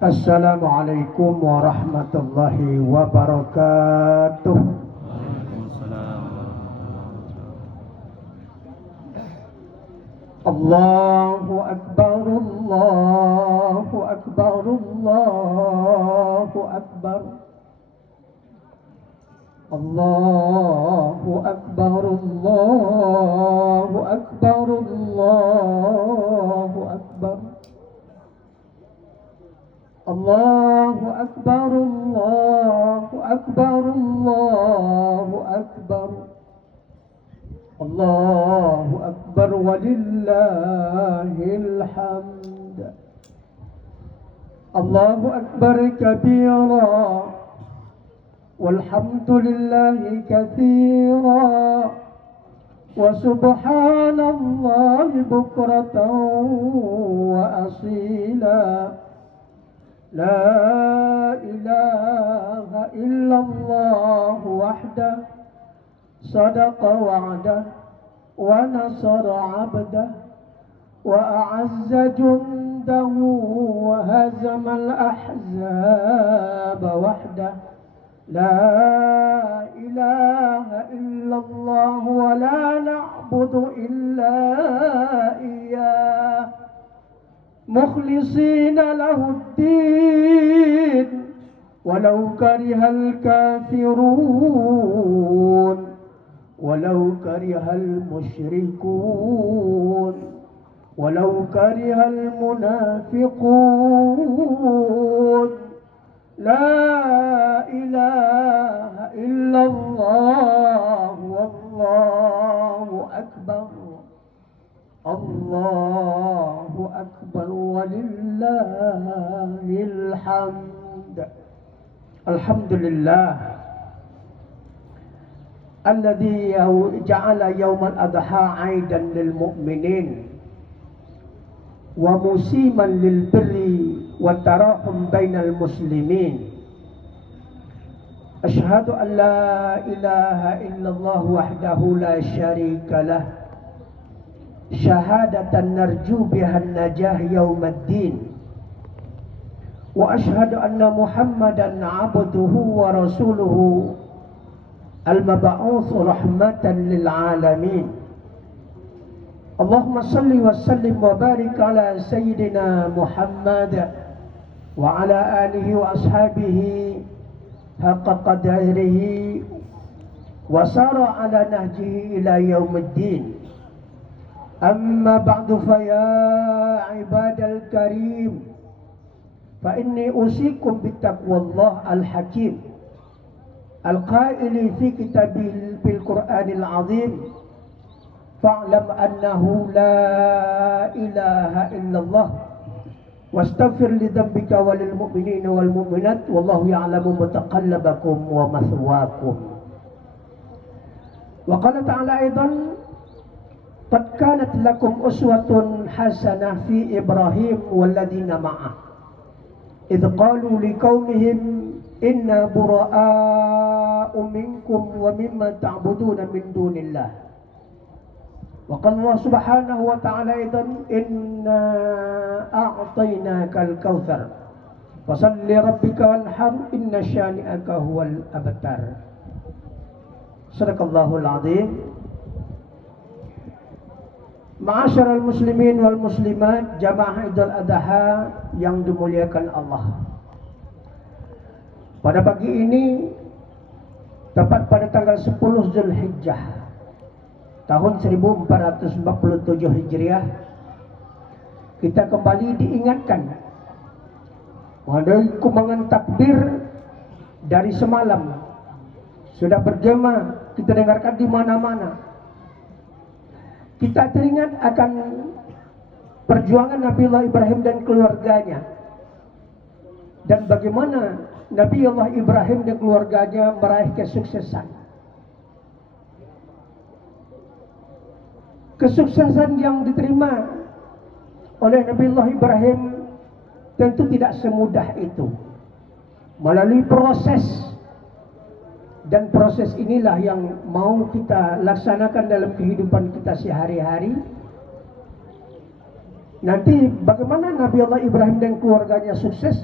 Assalamualaikum warahmatullahi wabarakatuh. Waalaikumsalam warahmatullahi wabarakatuh. Allahu Akbar, Allahu Akbar, Allahu Akbar. Allahu Akbar, Allahu Akbar, Allahu Akbar. Allahu Akbar, Allahu Akbar, Allahu Akbar. Allahu Akbar walillahil hamd. Allahu Akbar kabira walhamdulillahi katsira wa subhanallahi bukratan wa asila. لا إله إلا الله وحده صدق وعده ونصر عبده وأعز جنده وهزم الأحزاب وحده لا إله إلا الله ولا نعبد إلا إياه مخلصين له الدين ولو كره الكافرون ولو كره المشركون ولو كره المنافقون لا إله إلا الله والله أكبر Allahu Akbar walillahil hamd. Alhamdulillah alladzi ja'ala yaumal adha 'aidan lil mu'minin wa musiman lil birri wat tarahum bainal muslimin. Asyhadu an la ilaha illallah wahdahu la syarika lah syahadatan narju bihan najah yaumaddin wa ashhadu anna muhammadan abduhu wa rasuluhu al-mab'uts rahmatan lil alamin. Allahumma salli wa sallim wa barik ala sayyidina Muhammad wa ala alihi wa ashabihi haqqa qadrihi wa sara ala nahjihi ila yaumiddin. أما بعد فيا عباد الكريم فإني أوصيكم بتقوى الله الحكيم القائل في كتابه في القرآن العظيم فاعلم أنه لا إله إلا الله واستغفر لذنبك وللمؤمنين والمؤمنات والله يعلم متقلبكم ومثواكم. وقال تعالى أيضا قد كانت لكم أسوة حسنة في إبراهيم والذين معه إذ قالوا لقومهم إنا براء منكم ومما تعبدون من دون الله. وقال الله سبحانه وتعالى أيضا إنا أعطيناك الكوثر فصل لربك وانحر إن شانئك هو الأبتر. صدق الله العظيم. Ma'asyiral muslimin wal muslimat, jamaah Idul Adha yang dimuliakan Allah. Pada pagi ini, tepat pada tanggal 10 Zulhijjah tahun 1447 Hijriah, kita kembali diingatkan mengenai kumandang takbir dari semalam sudah bergema kita dengarkan di mana-mana. Kita teringat akan perjuangan Nabiullah Ibrahim dan keluarganya, dan bagaimana Nabiullah Ibrahim dan keluarganya meraih kesuksesan. Kesuksesan yang diterima oleh Nabiullah Ibrahim tentu tidak semudah itu, melalui proses. Dan proses inilah yang mau kita laksanakan dalam kehidupan kita sehari-hari. Nanti bagaimana Nabi Allah Ibrahim dan keluarganya sukses,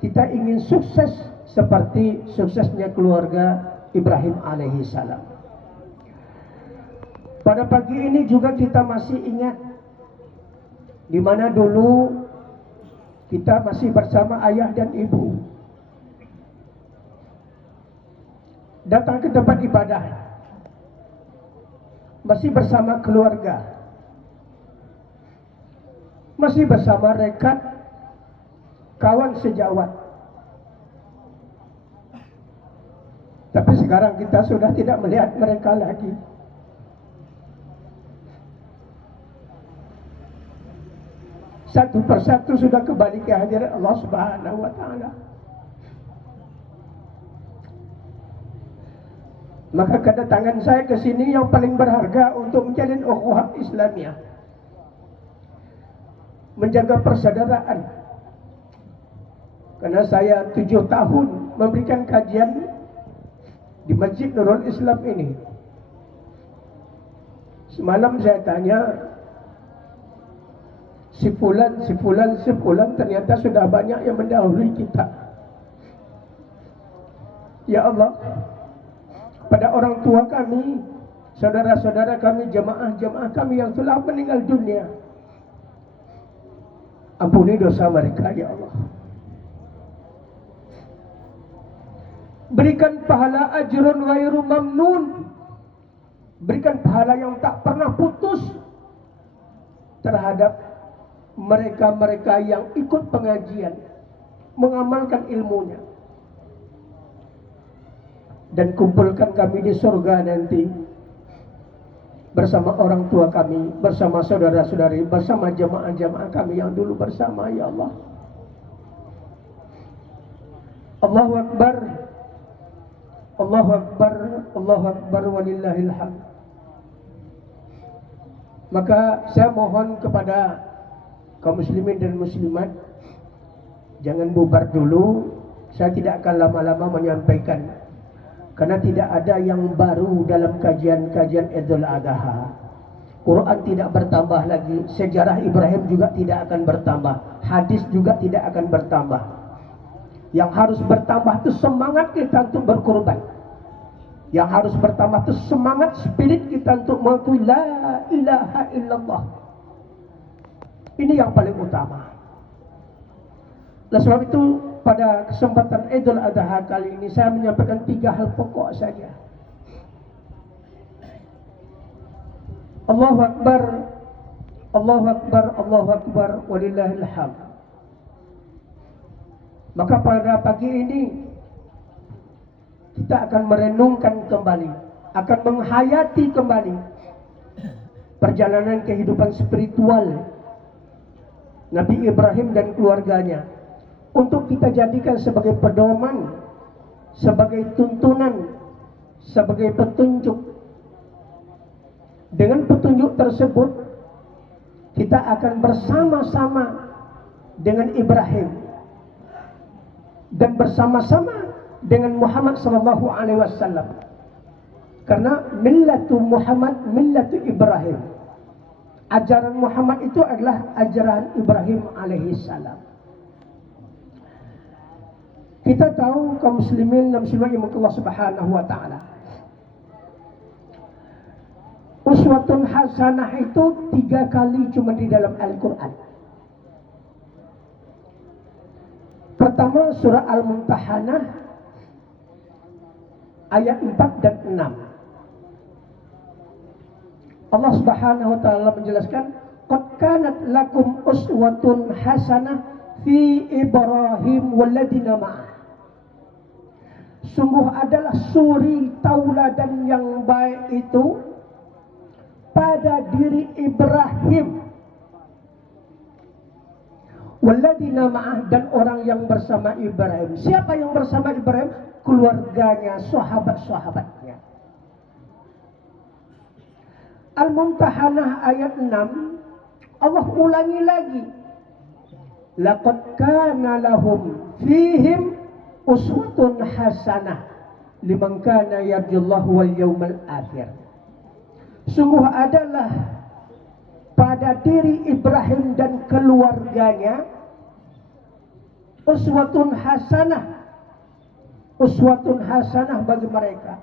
kita ingin sukses seperti suksesnya keluarga Ibrahim alaihi salam. Pada pagi ini juga kita masih ingat di mana dulu kita masih bersama ayah dan ibu. Datang ke tempat ibadah. Masih bersama keluarga. Masih bersama rekan, kawan sejawat. Tapi sekarang kita sudah tidak melihat mereka lagi. Satu persatu sudah kembali ke hadirat Allah Subhanahu wa taala. Maka kedatangan saya ke sini yang paling berharga untuk menjalin ukhuwah Islamiyah. Menjaga persaudaraan. Karena saya 7 tahun memberikan kajian di Masjid Nurul Islam ini. Semalam saya tanya, si fulan ternyata sudah banyak yang mendahului kita. Ya Allah, pada orang tua kami, saudara-saudara kami, jemaah-jemaah kami yang telah meninggal dunia, ampuni dosa mereka ya Allah. Berikan pahala ajrun ghairu mamnun. Berikan pahala yang tak pernah putus terhadap mereka-mereka yang ikut pengajian, mengamalkan ilmunya. Dan kumpulkan kami di surga nanti bersama orang tua kami, bersama saudara-saudari, bersama jemaah-jemaah kami yang dulu bersama ya Allah. Allahu Akbar, Allahu Akbar, Allahu Akbar walillahil hamd. Maka saya mohon kepada kaum muslimin dan muslimat, jangan bubar dulu. Saya tidak akan lama-lama menyampaikan, karena tidak ada yang baru dalam kajian-kajian Idul Adha. Quran tidak bertambah lagi, sejarah Ibrahim juga tidak akan bertambah, hadis juga tidak akan bertambah. Yang harus bertambah itu semangat kita untuk berkorban. Yang harus bertambah itu semangat spirit kita untuk mengakui la ilaha illallah. Ini yang paling utama. Oleh sebab itu, pada kesempatan Idul Adha kali ini saya menyampaikan 3 hal pokok saja. Allahu Akbar, Allahu Akbar, Allahu Akbar, walillahil hamd. Maka pada pagi ini kita akan merenungkan kembali, akan menghayati kembali perjalanan kehidupan spiritual Nabi Ibrahim dan keluarganya, untuk kita jadikan sebagai pedoman, sebagai tuntunan, sebagai petunjuk. Dengan petunjuk tersebut, kita akan bersama-sama dengan Ibrahim dan bersama-sama dengan Muhammad sallallahu alaihi wasallam. Karena millatu Muhammad, millatu Ibrahim. Ajaran Muhammad itu adalah ajaran Ibrahim alaihi salam. Kita tahu kaum muslimin dan muslimat yang Allah Subhanahu wa taala. Uswatun hasanah itu 3 kali cuma di dalam Al-Qur'an. Pertama surah Al-Mumtahanah ayat 4 dan 6. Allah Subhanahu wa taala menjelaskan, qad kanat lakum uswatun hasanah fi Ibrahim waladina ma'ah. Sungguh adalah suri tauladan yang baik itu pada diri Ibrahim, waladina ma'ah, dan orang yang bersama Ibrahim. Siapa yang bersama Ibrahim? Keluarganya, sahabat-sahabatnya. Al-Mumtahanah ayat 6, Allah ulangi lagi, laqad kana lahum fihim uswatun hasanah liman kana yarjullaha wal yawmal akhir. Sungguh adalah pada diri Ibrahim dan keluarganya uswatun hasanah. Uswatun hasanah bagi mereka.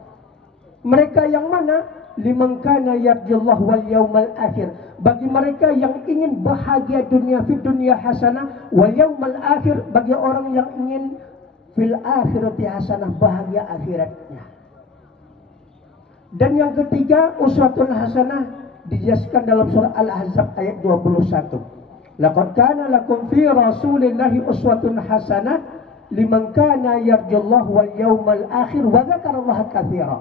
Mereka yang mana? Liman kana yarjullah wal yaumal akhir. Bagi mereka yang ingin bahagia dunia fid dunya hasanah wal yaumal akhir, bagi orang yang ingin fil akhirati hasanah, bahagia akhiratnya. Dan yang ketiga, uswatun hasanah dijelaskan dalam surah Al-Ahzab ayat 21. Laqad kana lakum fi rasulillahi uswatun hasanah liman kana yarjullaha wal yaumal akhir wa dzakarallaha katsira.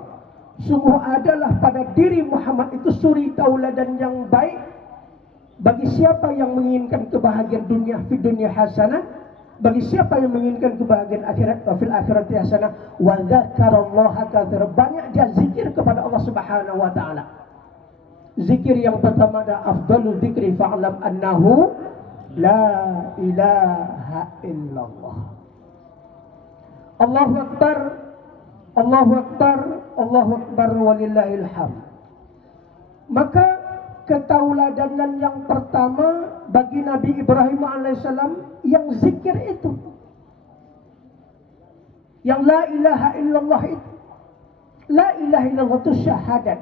Sungguh adalah pada diri Muhammad itu suri tauladan yang baik bagi siapa yang menginginkan kebahagiaan dunia fi dunya hasanah, bagi siapa yang menginginkan kebahagiaan akhirat fil akhirati hasanah wa dzakarallaha katsira. Banyak dia zikir kepada Allah Subhanahu wa taala. Zikir yang pertama adalah afdalu dzikri fa'lam annahu la ilaha illallah. Allahu akbar, Allahu akbar, Allahu akbar walillahil hamd. Maka ketauladanan yang pertama bagi Nabi Ibrahim alaihissalam yang zikir itu, yang la ilaha illallah itu. La ilaha illallah itu syahadat.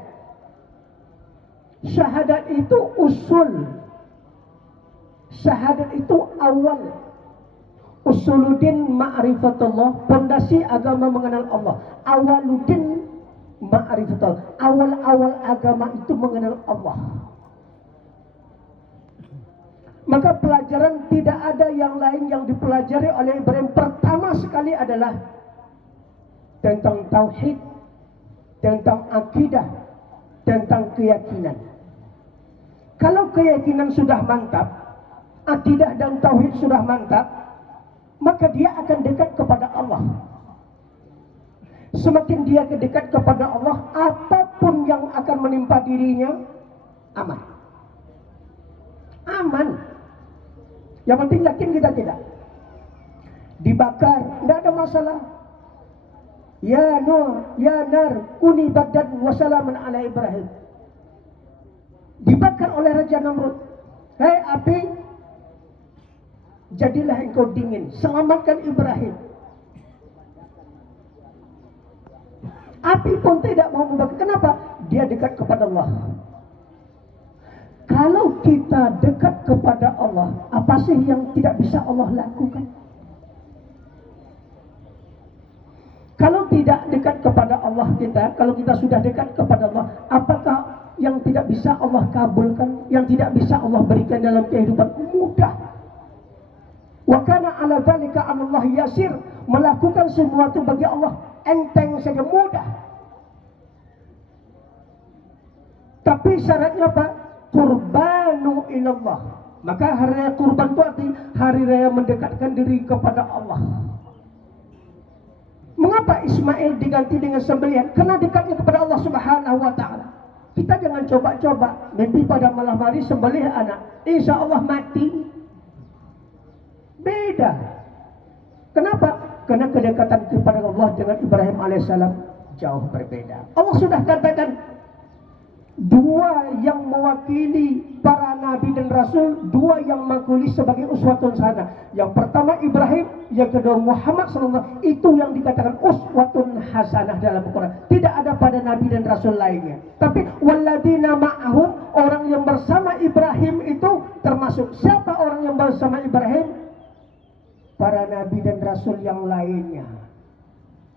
Syahadat itu usul. Syahadat itu awal. Usuluddin ma'rifatullah, pondasi agama mengenal Allah. Awaluddin ma'rifatullah, awal-awal agama itu mengenal Allah. Maka pelajaran tidak ada yang lain yang dipelajari oleh Ibrahim. Pertama sekali adalah tentang tauhid, tentang akidah, tentang keyakinan. Kalau keyakinan sudah mantap, akidah dan tauhid sudah mantap, maka dia akan dekat kepada Allah. Semakin dia dekat kepada Allah, apapun yang akan menimpa dirinya aman. Aman. Yang penting yakin kita tidak. Dibakar, tidak ada masalah. Ya Nur, ya Nar, kuni badan wassalamun ala Ibrahim. Dibakar oleh Raja Namrud. Hei api, jadilah engkau dingin, selamatkan Ibrahim. Api pun tidak mau membakar. Kenapa? Dia dekat kepada Allah. Kalau kita dekat kepada Allah, apa sih yang tidak bisa Allah lakukan? Kalau tidak dekat kepada Allah kita, kalau kita sudah dekat kepada Allah, apakah yang tidak bisa Allah kabulkan, yang tidak bisa Allah berikan dalam kehidupan? Mudah. Wa kana ala dzalika Allah yasir, melakukan semua itu bagi Allah enteng saja, mudah. Tapi syaratnya apa? Qurbanu ilallah. Maka hari raya kurban itu arti hari raya mendekatkan diri kepada Allah. Mengapa Ismail diganti dengan sembelihan? Karena dekatnya kepada Allah Subhanahu wa taala. Kita jangan coba-coba mimpi pada malam hari sembelih anak, insya Allah mati. Beda. Kenapa? Karena kedekatan kepada Allah dengan Ibrahim alaihissalam jauh berbeda. Allah sudah katakan, dua yang mewakili para nabi dan rasul, dua yang mengakui sebagai uswatun hasanah. Yang pertama Ibrahim, yang kedua Muhammad SAW. Itu yang dikatakan uswatun hasanah dalam Al-Quran. Tidak ada pada nabi dan rasul lainnya. Tapi walladzina ma'ahum, orang yang bersama Ibrahim itu termasuk siapa orang yang bersama Ibrahim? Para nabi dan rasul yang lainnya.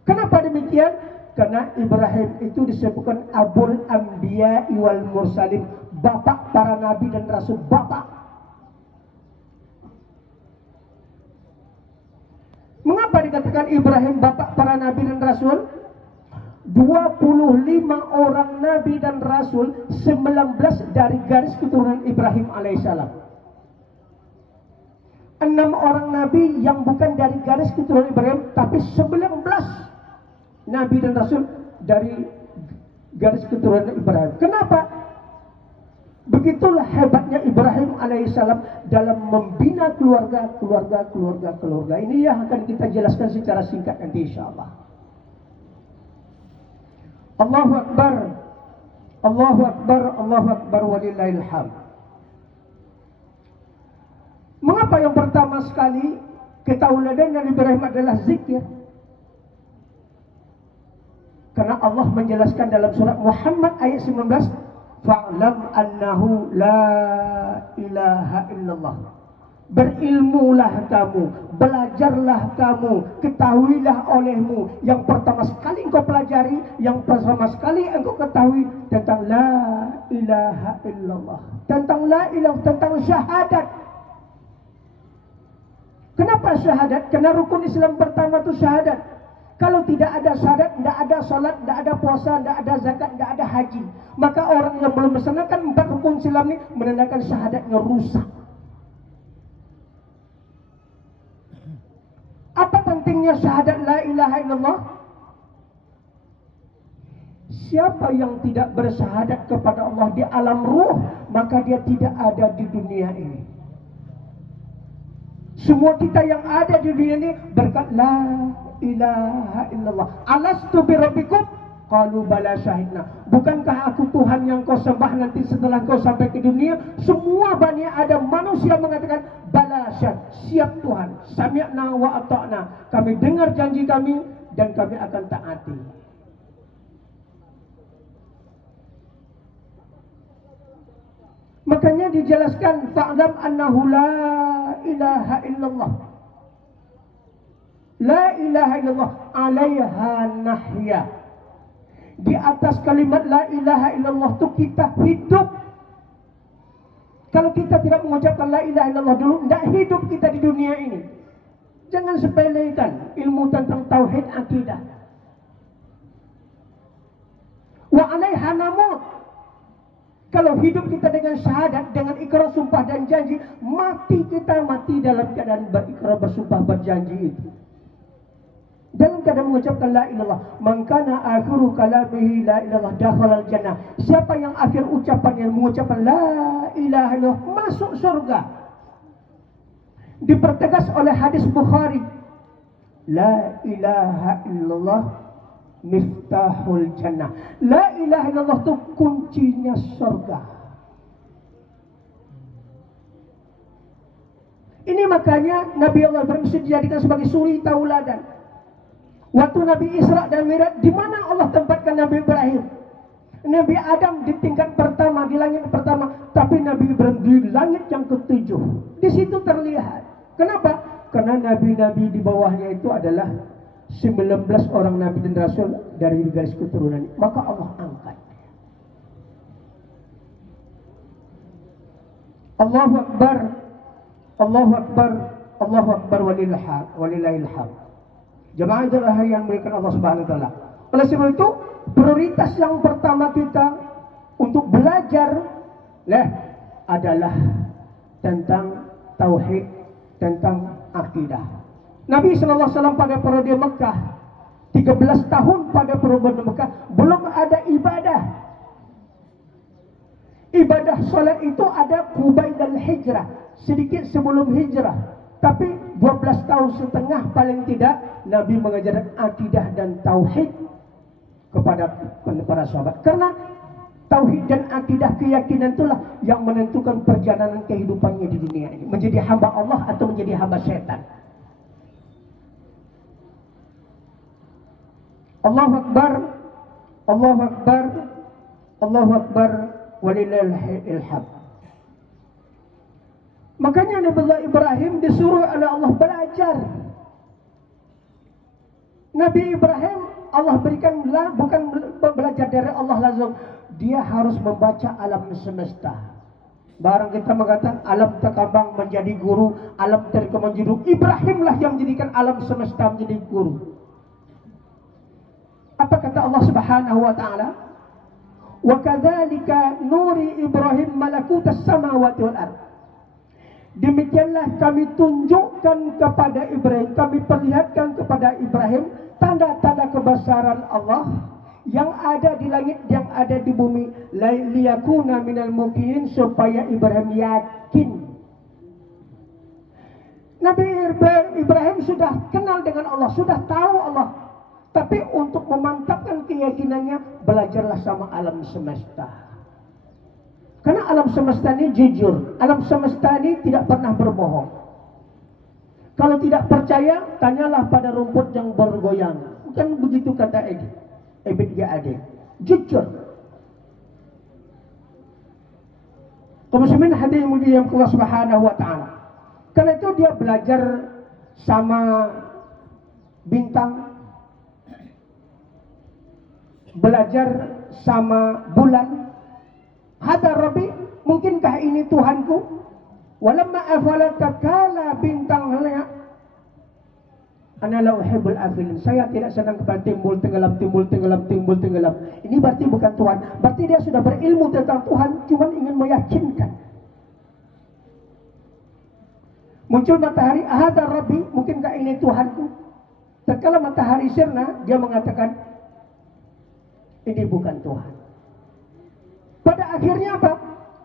Kenapa demikian? Karena Ibrahim itu disebutkan Abul Anbiya wal Mursalin, bapak para nabi dan rasul, bapak. Mengapa dikatakan Ibrahim bapak para nabi dan rasul? 25 orang nabi dan rasul, 19 dari garis keturunan Ibrahim alaihissalam. 6 orang nabi yang bukan dari garis keturunan Ibrahim, tapi 19 nabi dan rasul dari garis keturunan Ibrahim. Kenapa? Begitulah hebatnya Ibrahim alaihissalam dalam membina keluarga. Ini yang akan kita jelaskan secara singkat nanti insyaallah. Allahu Akbar, Allahu Akbar, Allahu Akbar walillahil hamd. Mengapa yang pertama sekali Ketauladan Nabi Ibrahim adalah zikir. Karena Allah menjelaskan dalam surat Muhammad ayat 19, fa'lam annahu la ilaha illallah. Berilmulah kamu, belajarlah kamu, ketahuilah olehmu. Yang pertama sekali engkau pelajari, yang pertama sekali engkau ketahui tentang la ilaha illallah, tentang la ilaha, tentang syahadat. Kenapa syahadat? Karena rukun Islam pertama itu syahadat. Kalau tidak ada syahadat, tidak ada salat, tidak ada puasa, tidak ada zakat, tidak ada haji. Maka orang yang belum melaksanakan 4 rukun Islam ini menandakan syahadatnya rusak. Apa pentingnya syahadat la ilaha illallah? Siapa yang tidak bersyahadat kepada Allah di alam ruh, maka dia tidak ada di dunia ini. Semua kita yang ada di dunia ini berkat la ilaha illallah. Alastu birabbikum? Qalu bala syahidna. Bukankah aku Tuhan yang kau sembah nanti setelah kau sampai ke dunia? Semua Bani Adam manusia mengatakan bala syahid. Siap Tuhan. Sami'na wa ata'na. Kami dengar janji kami dan kami akan taati. Makanya dijelaskan fa'lam annahu la ilaha illallah. La ilaha illallah alaiha nahya. Di atas kalimat la ilaha illallah itu kita hidup. Kalau kita tidak mengucapkan la ilaha illallah dulu, tidak hidup kita di dunia ini. Jangan sepelekan ilmu tentang tauhid akidah. Wa alaiha namut. Kalau hidup kita dengan syahadat, dengan ikrar sumpah dan janji, mati kita mati dalam keadaan berikrar bersumpah berjanji itu. Dalam keadaan mengucapkan la ilallah. Man kana akhiru kalamihi la ilallah dakhalal jannah. Siapa yang akhir ucapannya mengucapkan la ilaha illallah masuk surga. Dipertegas oleh hadis Bukhari. La ilaha illallah miftahul jannah. La ilaha illallah itu kuncinya surga. Ini makanya Nabi Allah Ibrahim dijadikan sebagai suri tauladan. Waktu Nabi Isra dan Mi'raj, di mana Allah tempatkan Nabi Ibrahim? Nabi Adam di tingkat pertama, di langit pertama, tapi Nabi Ibrahim di langit yang ke-7. Di situ terlihat. Kenapa? Karena nabi-nabi di bawahnya itu adalah 19 orang nabi dan rasul dari garis keturunan. Maka Allah angkat. Allahu Akbar, Allahu Akbar, Allahu Akbar walillahil hamd. Jemaah adalah yang memberikan Allah Subhanahu wa taala. Oleh sebab itu, prioritas yang pertama kita untuk belajar adalah tentang tauhid, tentang akidah. Nabi SAW pada periode Mekah, 13 tahun pada periode Mekah, belum ada ibadah. Ibadah salat itu ada qubailal hijrah, sedikit sebelum hijrah. Tapi 12 tahun setengah paling tidak Nabi mengajarkan akidah dan tauhid kepada para sahabat. Karena tauhid dan akidah keyakinan itulah yang menentukan perjalanan kehidupannya di dunia ini. Menjadi hamba Allah atau menjadi hamba setan. Allahu Akbar, Allahu Akbar, Allahu Akbar, walillahil hamd. Makanya Nabi Ibrahim disuruh oleh Allah belajar. Nabi Ibrahim Allah berikan bukan belajar dari Allah langsung. Dia harus membaca alam semesta. Barang kita mengatakan alam terkembang menjadi guru, alam terkembang menjadi guru. Ibrahimlah yang menjadikan alam semesta menjadi guru. Apa kata Allah Subhanahu wa taala? Wa kadzalika nuri Ibrahim malakutas samawati wal ardh. Demikianlah kami tunjukkan kepada Ibrahim, kami perlihatkan kepada Ibrahim tanda-tanda kebesaran Allah yang ada di langit, yang ada di bumi, liyakuna minal muqinin, supaya Ibrahim yakin. Nabi Ibrahim sudah kenal dengan Allah, sudah tahu Allah, tapi untuk memantapkan keyakinannya belajarlah sama alam semesta. Karena alam semesta ini jujur, alam semesta ini tidak pernah berbohong. Kalau tidak percaya, tanyalah pada rumput yang bergoyang. Bukan begitu kata Ebed Ade. Jujur. Kaum muslimin hadirin mulia Allah Subhanahu wa taala. Karena itu dia belajar sama bintang, belajar sama bulan. Hada Rabbi, mungkinkah ini Tuhanku? Walamma afalat kala bintang halnya. Ana la uhibbul afilin. Saya tidak senang kepada timbul tenggelam, timbul tenggelam, timbul tenggelam. Ini berarti bukan Tuhan. Berarti dia sudah berilmu tentang Tuhan, cuma ingin meyakinkan. Muncul matahari, ahada Rabbi, mungkinkah ini Tuhanku? Tatkala matahari sirna, dia mengatakan ini bukan Tuhan. Pada akhirnya apa?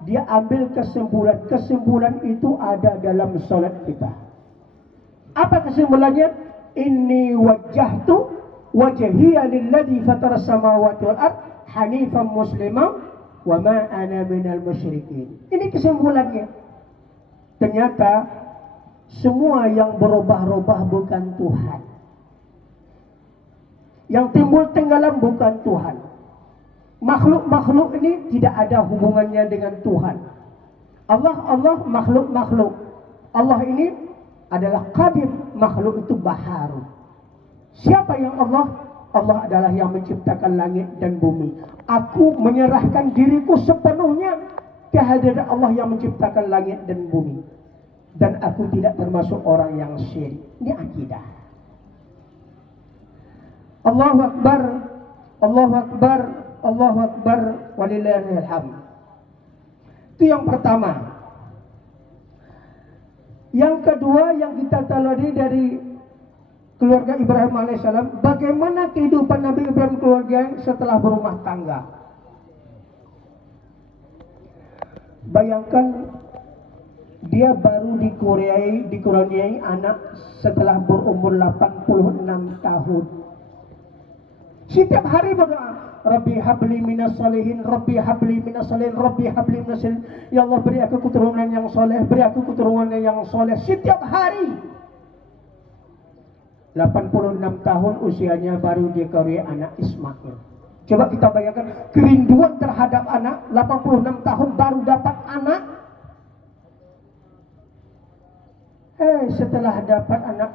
Dia ambil kesimpulan. Kesimpulan itu ada dalam salat kita. Apa kesimpulannya? Inni wajjahtu wajhiya lilladzi fatara samawati wal ard hanifan musliman wa ma ana minal musyrikin. Ini kesimpulannya. Ternyata semua yang berubah-ubah bukan Tuhan. Yang timbul tenggelam bukan Tuhan. Makhluk-makhluk ini tidak ada hubungannya dengan Tuhan. Allah makhluk-makhluk. Allah ini adalah qadir, makhluk itu baharu. Siapa yang Allah? Allah adalah yang menciptakan langit dan bumi. Aku menyerahkan diriku sepenuhnya kehadiran Allah yang menciptakan langit dan bumi. Dan aku tidak termasuk orang yang syirik. Ini akidah. Allahu Akbar, Allahu Akbar, Allahu Akbar, walillahil hamd. Itu yang pertama. Yang kedua yang kita teliti dari keluarga Ibrahim alaihissalam, bagaimana kehidupan Nabi Ibrahim keluarga setelah berumah tangga. Bayangkan dia baru dikurniai anak setelah berumur 86 tahun. Setiap hari berdoa, Rabbi habli minas salihin, Rabbi habli minas salihin, Rabbi habli minas salihin. Ya Allah, beri aku keturunan yang soleh, beri aku keturunan yang soleh. Setiap hari. 86 tahun usianya baru dikaruniai anak Ismail. Coba kita bayangkan kerinduan terhadap anak. 86 tahun baru dapat anak. Setelah dapat anak,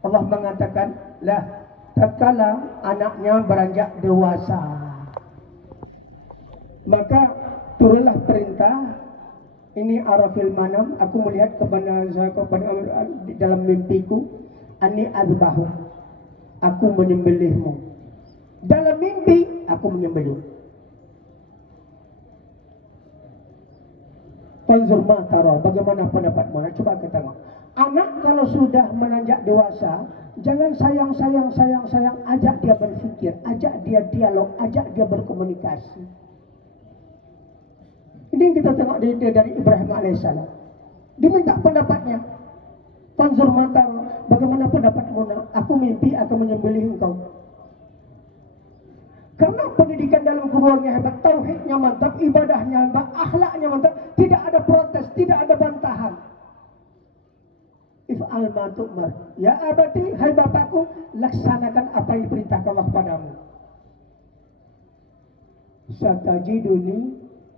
Allah mengatakan, lah, tatkala anaknya beranjak dewasa, maka turunlah perintah. Ini arafil manam, aku melihat kepada dalam mimpiku, ani adbahu, aku menyembelihmu. Dalam mimpi aku menyembelih. Tanzur ma tara, bagaimana pendapatmu? Coba kita tengok. Anak kalau sudah menanjak dewasa, jangan sayang, ajak dia berpikir, ajak dia dialog, ajak dia berkomunikasi. Ini yang kita tengok dari Ibrahim alaihissalam. Diminta pendapatnya. Tanzur mata, bagaimana pendapatmu? Aku mimpi akan menyembelih engkau. Karena pendidikan dalam keluarga hebat, tauhidnya mantap, ibadahnya mantap, akhlaknya mantap, tidak ada protes, tidak ada bantahan. If'al ma tu'mar. Ya abati, hai bapakku, laksanakan apa yang diperintahkan Allah padamu. Satajiduni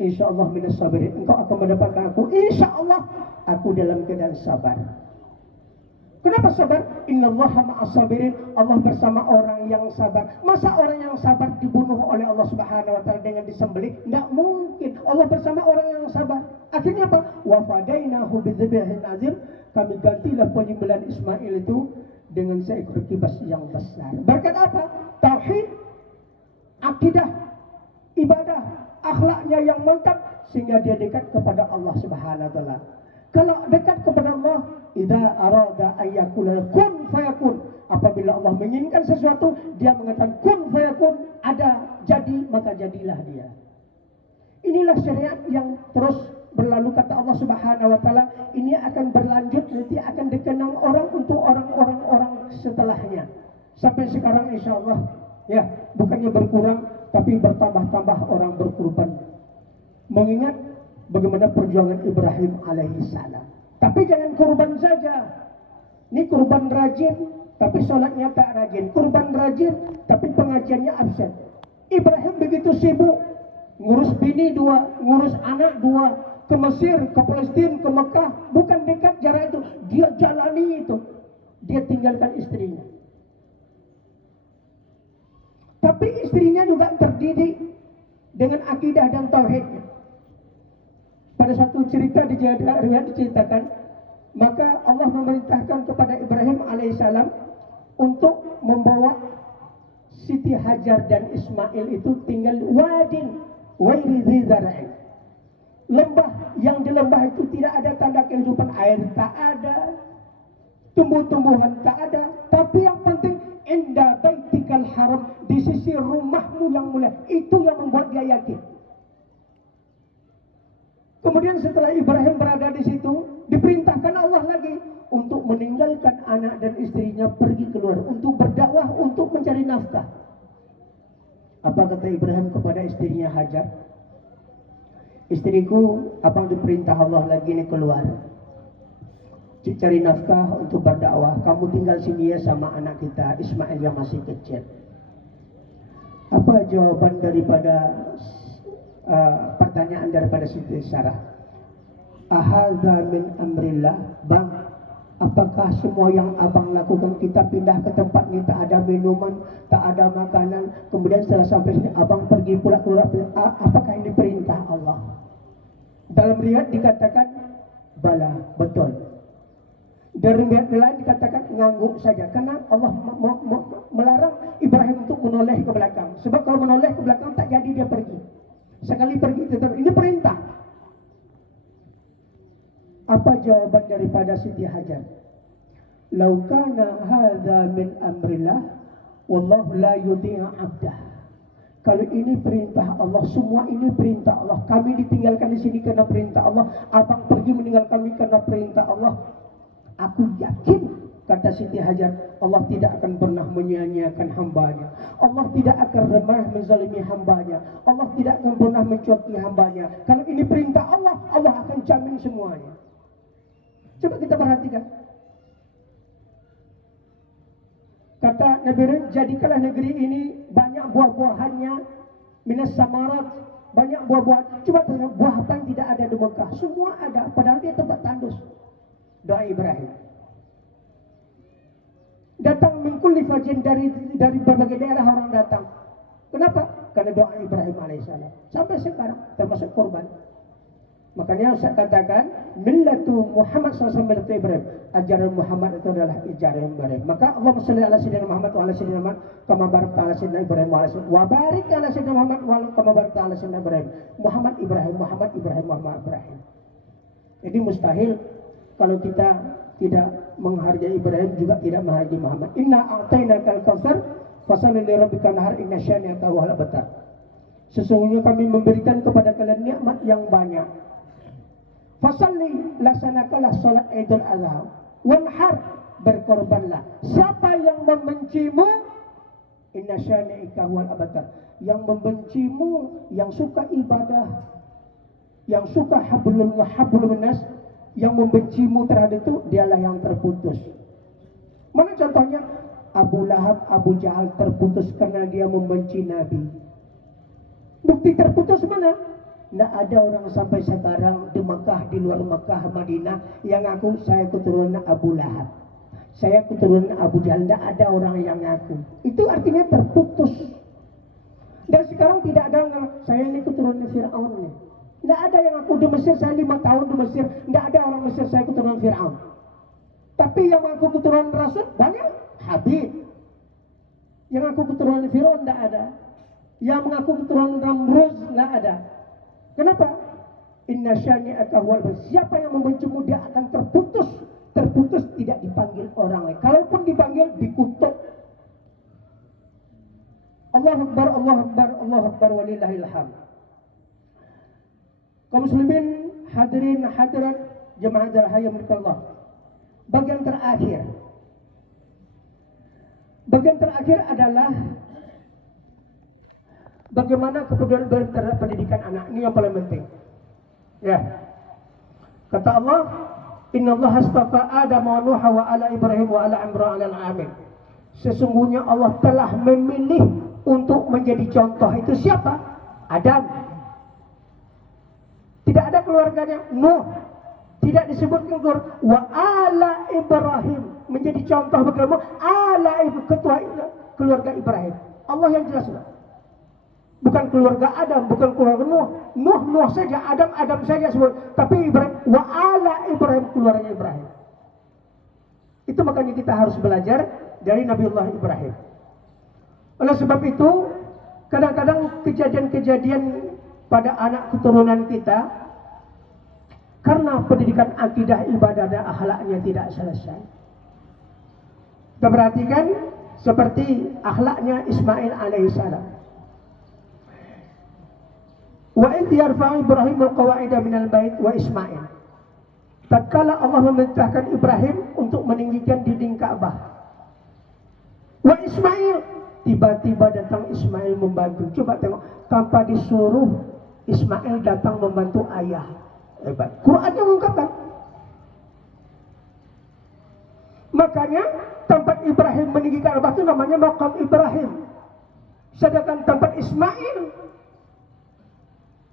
insyaallah minas sabirin. Engkau akan mendapatkan aku, insyaallah aku dalam keadaan sabar. Kenapa sabar? Innallaha ma'as sabirin. Allah bersama orang yang sabar. Masa orang yang sabar dibunuh oleh Allah Subhanahu wa taala dengan disembelih? Tidak mungkin. Allah bersama orang yang sabar. Akhirnya apa? Wa fadainahu bidzibhin azim. Kami gantilah penyembelihan Ismail itu dengan seekor kibas yang besar. Berkat apa? Tauhid, akidah, ibadah, akhlaknya yang mantap sehingga dia dekat kepada Allah Subhanahu wa taala. Kalau dekat kepada Allah, idza arada ayyakuna kun fayakun. Apabila Allah menginginkan sesuatu, dia mengatakan kun fayakun, ada, jadi, maka jadilah dia. Inilah syariat yang terus berlalu, kata Allah Subhanahu wa taala. Ini akan berlanjut, nanti akan dikenang orang untuk orang setelahnya. Sampai sekarang insyaallah ya, bukannya berkurang tapi bertambah-tambah orang berkorban. Mengingat bagaimana perjuangan Ibrahim alaihissalam. Tapi jangan korban saja. Ini kurban rajin, tapi sholatnya tak rajin. Kurban rajin, tapi pengajiannya absen. Ibrahim begitu sibuk, ngurus bini 2, ngurus anak 2, ke Mesir, ke Palestina, ke Mekah. Bukan dekat jarak itu, dia jalani itu. Dia tinggalkan istrinya. Tapi istrinya juga terdidik dengan akidah dan tauhidnya. Pada satu cerita di riwayat diceritakan, maka Allah memerintahkan kepada Ibrahim alaihissalam untuk membawa Siti Hajar dan Ismail itu tinggal wadin wairi dzi zar'in. Lembah, yang di lembah itu tidak ada tanda kehidupan, air tak ada, tumbuh-tumbuhan tak ada, tapi yang penting inda baitikal haram, di sisi rumahmu yang mulia. Itu yang membuat dia yakin. Kemudian setelah Ibrahim berada di situ, diperintahkan Allah lagi untuk meninggalkan anak dan istrinya pergi keluar untuk berdakwah, untuk mencari nafkah. Apa kata Ibrahim kepada istrinya Hajar? Istriku, abang diperintah Allah lagi nih keluar, cari nafkah untuk berdakwah. Kamu tinggal sini ya sama anak kita Ismail yang masih kecil. Apa jawaban daripada pertanyaan daripada Siti Sarah? Ahadza min amrillah, bang, apakah semua yang abang lakukan, kita pindah ke tempat ini tak ada minuman, tak ada makanan, kemudian setelah sampai sini abang pergi pula keluar, apakah ini perintah Allah? Dalam riwayat dikatakan bala, betul. Dari riwayat lain dikatakan ngangguk saja, karena Allah melarang Ibrahim untuk menoleh ke belakang. Sebab kalau menoleh ke belakang tak jadi dia pergi. Sekali pergi tetap, ini perintah. Apa jawaban daripada Siti Hajar? Lau kana hadza min amrillah wallahu la yudhi'u 'abdah. Kalau ini perintah Allah, semua ini perintah Allah. Kami ditinggalkan di sini karena perintah Allah. Abang pergi meninggal kami karena perintah Allah. Aku yakin, kata Siti Hajar, Allah tidak akan pernah menyia-nyiakan hambanya. Allah tidak akan pernah menzalimi hambanya. Allah tidak akan pernah mencuaki hambanya. Kalau ini perintah Allah, Allah akan jamin semuanya. Coba kita perhatikan. Kata Nabi Ibrahim, jadikanlah negeri ini banyak buah-buahannya, minas samarat, banyak buah-buahan. Coba tengok, buah apa yang tidak ada di Mekah? Semua ada, padahal dia tempat tandus. Doa Ibrahim. Datang mengkulli fajin, dari berbagai daerah orang datang. Kenapa? Karena doa Ibrahim alaihissalam. Sampai sekarang termasuk korban. Makanya saya katakan millatu Muhammad SAW millatu Ibrahim. Ajaran Muhammad itu adalah ajaran Ibrahim. Maka Allahumma shalli ala sayyidina Muhammad wa ala sayyidina Muhammad kama barakta ala sayyidina Ibrahim wa barik ala sayyidina Muhammad wa kama barakta ala sayyidina Ibrahim. Muhammad Ibrahim, Muhammad Ibrahim, Muhammad Ibrahim. Jadi mustahil kalau kita tidak menghargai Ibrahim juga tidak menghargai Muhammad. Inna a'tainakal kautsar fashalli li rabbika nahar inna syani'aka huwal abtar. Sesungguhnya kami memberikan kepada kalian nikmat yang banyak. Fasalli, laksanakanlah salat Idul Adha. Wanhar, berkorbanlah. Siapa yang membencimu, inna syani'aka huwal abtar. Yang membencimu, yang suka ibadah, yang suka hablum nas, yang membencimu terhadap itu, dialah yang terputus. Mana contohnya? Abu Lahab, Abu Jahal terputus karena dia membenci Nabi. Bukti terputus mana? Tidak ada orang sampai sekarang di Mekah, di luar Mekah, Madinah yang ngaku saya keturunan Abu Lahab, saya keturunan Abu Jahal. Tidak ada orang yang ngaku. Itu artinya terputus. Dan sekarang tidak ada yang saya ini keturunan Fir'aun nih. Tidak ada yang ngaku. Di Mesir saya 5 tahun di Mesir, tidak ada orang Mesir saya keturunan Fir'aun. Tapi yang ngaku keturunan Rasul banyak. Habib. Yang ngaku keturunan Fir'aun tidak ada. Yang mengaku keturunan Namrud tidak ada. Kenapa? Inna syani'aka huwal abtar. Siapa yang membencimu dia akan terputus. Terputus, tidak dipanggil orang lain. Kalaupun dipanggil, dikutuk. Allahu Akbar, Allahu Akbar, Allahu Akbar, walillahil hamd. Kaum muslimin, hadirin hadirat jemaah yang Allah. Bagian terakhir. Bagian terakhir adalah bagaimana kepedulian terhadap pendidikan anak. Ini yang paling penting. Ya. Kata Allah, Innallaha astafa Adam wa Nuh wa ala Ibrahim wa ala Imran 'alal 'alamin. Sesungguhnya Allah telah memilih untuk menjadi contoh. Itu siapa? Adam. Tidak ada keluarganya. Nuh. Tidak disebutkan keluarga. Wa ala Ibrahim. Menjadi contoh bagaimana ala ketua keluarga Ibrahim. Allah yang jelas. Bukan keluarga Adam, bukan keluarga Nuh. Nuh saja, Adam saja sebut. Tapi Ibrahim, wa ala Ibrahim, keluarga Ibrahim. Itu makanya kita harus belajar dari Nabiullah Ibrahim. Oleh sebab itu, kadang-kadang kejadian-kejadian pada anak keturunan kita, karena pendidikan akidah, ibadah dan akhlaknya tidak selesai. Kita perhatikan seperti akhlaknya Ismail alaihissalam. Wa idh yarfa'u Ibrahimul qawa'ida minal bait wa Ismail. Tatkala Allah memerintahkan Ibrahim untuk meninggikan dinding Ka'bah. Wa Ismail, tiba-tiba datang Ismail membantu. Coba tengok, tanpa disuruh Ismail datang membantu ayah. Hebat. Qurannya mengungkapkan. Makanya tempat Ibrahim meninggikan Ka'bah itu namanya Maqam Ibrahim. Sedangkan tempat Ismail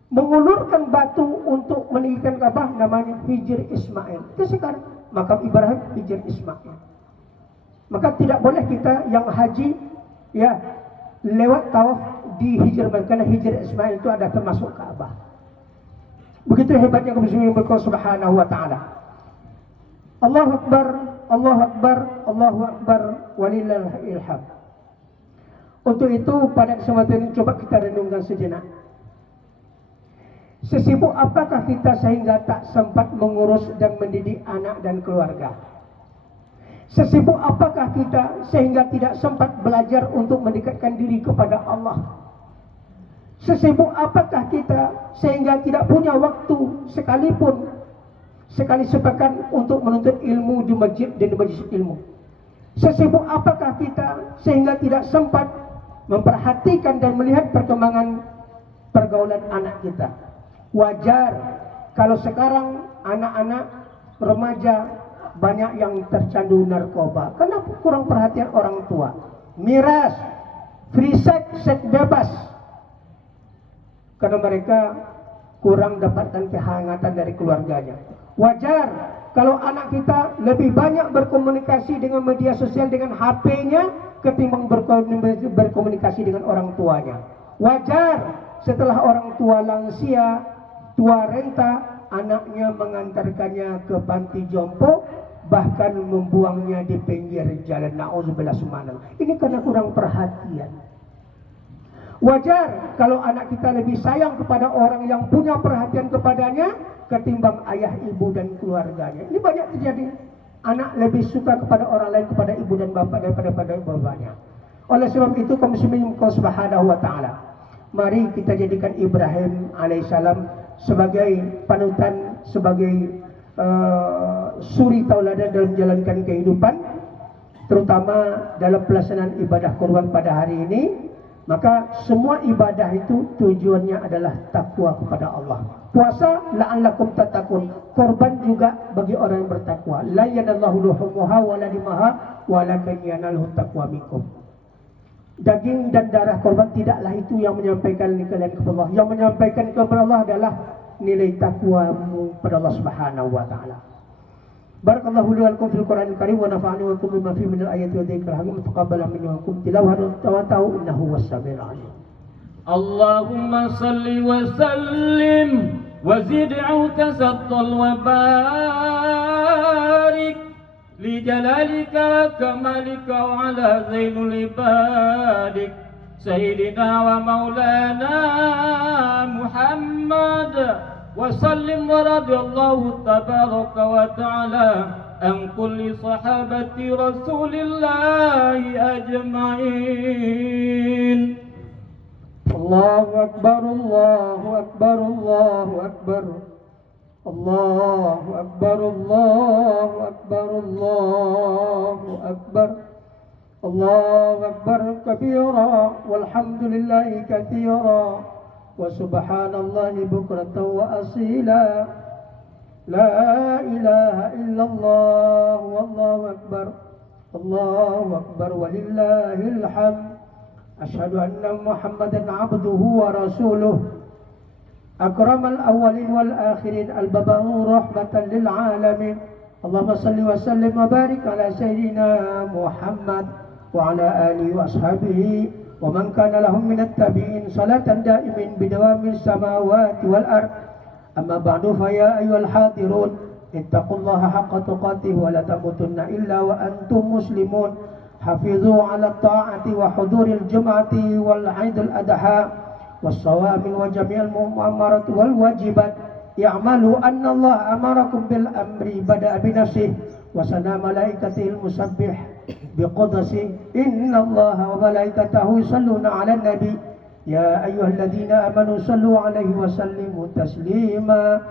mengulurkan batu untuk meninggikan Ka'bah namanya Hijr Ismail. Itu sekarang Makam Ibrahim, Hijr Ismail. Maka tidak boleh kita yang haji ya lewat tawaf di Hijr, karena Hijr Ismail itu ada termasuk Ka'bah. Begitu hebatnya kaum muslimin berkata subhanahu wa ta'ala. Allahu Akbar, Allahu Akbar, Allahu Akbar, walillahil hamd. Untuk itu pada kesempatan ini coba kita renungkan sejenak. Sesibuk apakah kita sehingga tak sempat mengurus dan mendidik anak dan keluarga? Sesibuk apakah kita sehingga tidak sempat belajar untuk mendekatkan diri kepada Allah? Sesibuk apakah kita sehingga tidak punya waktu sekalipun sekali sepekan untuk menuntut ilmu di masjid dan di majelis ilmu? Sesibuk apakah kita sehingga tidak sempat memperhatikan dan melihat perkembangan pergaulan anak kita? Wajar kalau sekarang anak-anak remaja banyak yang tercandu narkoba. Kenapa kurang perhatian orang tua? Miras, free sex, seks bebas. Karena mereka kurang dapatkan kehangatan dari keluarganya. Wajar kalau anak kita lebih banyak berkomunikasi dengan media sosial, dengan HP-nya, ketimbang berkomunikasi dengan orang tuanya. Wajar setelah orang tua lansia, tua renta, anaknya mengantarkannya ke panti jompo, bahkan membuangnya di pinggir jalan. Na'udzubillah subhanallah. Ini karena kurang perhatian. Wajar kalau anak kita lebih sayang kepada orang yang punya perhatian kepadanya ketimbang ayah, ibu dan keluarganya. Ini banyak terjadi. Anak lebih suka kepada orang lain, kepada ibu dan bapak daripada bapaknya. Oleh sebab itu kaum muslimin subhanahu wa ta'ala, mari kita jadikan Ibrahim alaihissalam sebagai panutan, sebagai suri tauladan dalam menjalankan kehidupan, terutama dalam pelaksanaan ibadah kurban pada hari ini. Maka semua ibadah itu tujuannya adalah takwa kepada Allah. Puasa la'allakum tattaqun, kurban juga bagi orang yang bertakwa. La yanallahu luhumuha wala dimaha walakin yanaluhu taqwa minkum. Daging dan darah korban tidaklah itu yang menyampaikan kalian kepada Allah. Yang menyampaikan kepada Allah adalah nilai takwamu kepada Allah Subhanahu wa taala. Barakallahu li wa lakum fil Qur'anil Karim wa nafa'ani wa lakum bima fihi minal ayati wa dzikril hakim. Taqabbala minni wa lakum tilawatan wa ta'u innahu was-sami'ul 'alim. Allahumma salli wa sallim wa zid 'au tasaddal wa barik li jalalika kamalika wa ala zainul ibadik sayyidina wa maulana Muhammad wa sallim wa radiyallahu tabaraka wa ta'ala an kulli sahabati rasulillahi ajma'in. Allahu Akbar, Allahu Akbar, Allahu Akbar. Allahu Akbar, Allahu Akbar, Allahu Akbar. Allahu Akbar kabira walhamdulillahi katsira wa subhanallahi bukratan wa asila. لا إله إلا الله والله أكبر الله أكبر ولله الحمد أشهد أن محمدا عبده ورسوله أكرم الأولين والآخرين المبعوث رحمة للعالمين اللهم صل وسلم وبارك على سيدنا محمد وعلى آله وأصحابه ومن كان لهم من التابعين صلاة دائمين بدوام السماوات والأرض أما بعد فيا أيها الحاضرون اتقوا الله حق تقاته ولا تموتن إلا وأنتم مسلمون حافظوا على الطاعة وحضور الجمعة والعيد الأضحى والصوام وجميع المؤامرات والواجبات اعملوا أن الله أمركم بالأمر بدأ بنفسه وسنى ملائكته المسبح بقدسه إن الله وملائكته يصلون على النبي يا أيها الذين آمنوا صلوا عليه وسلموا تسليما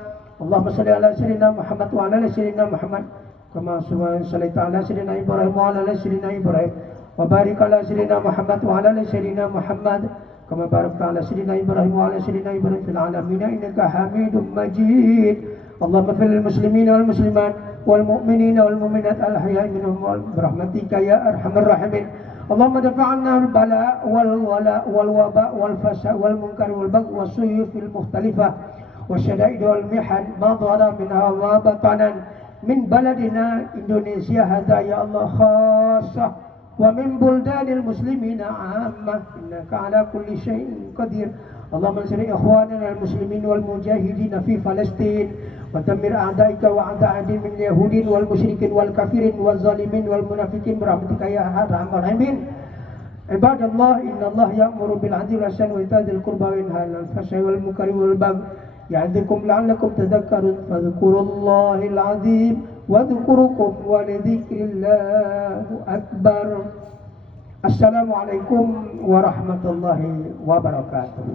اللهم صل على سيدنا محمد وعلى آل سيدنا محمد كما صليت على سيدنا إبراهيم وعلى آل سيدنا إبراهيم وبارك على سيدنا محمد وعلى آل سيدنا محمد كما باركت على سيدنا إبراهيم وعلى سيدنا إبراهيم في العالمين إنك حميد مجيد اللهم اغفر للمسلمين والمسلمات والمؤمنين والمؤمنات الأحياء منهم برحمتك يا أرحم الراحمين اللهم دفع عنا البلاء والولاء والوباء والفساد والمنكر والبغي والسيوف المختلفة والشدائد والمحن ما ظهر منها وما بطن من بلدنا إندونيسيا هذا يا الله خاصة ومن بلدان المسلمين عامة إنك على كل شيء قدير اللهم انصر إخواننا المسلمين والمجاهدين في فلسطين ودمر أعدائك وأعداء الدين من اليهود والمشركين والكافرين والظالمين والمنافقين برحمتك يا أرحم الراحمين عباد الله إن الله يأمر بالعدل والإحسان وإيتاء ذي القربى وينهى عن الفحشاء والمنكر والبغي يعظكم لعلكم تذكرون فاذكروا الله العظيم واذكركم ولذكر الله أكبر السلام عليكم ورحمة الله وبركاته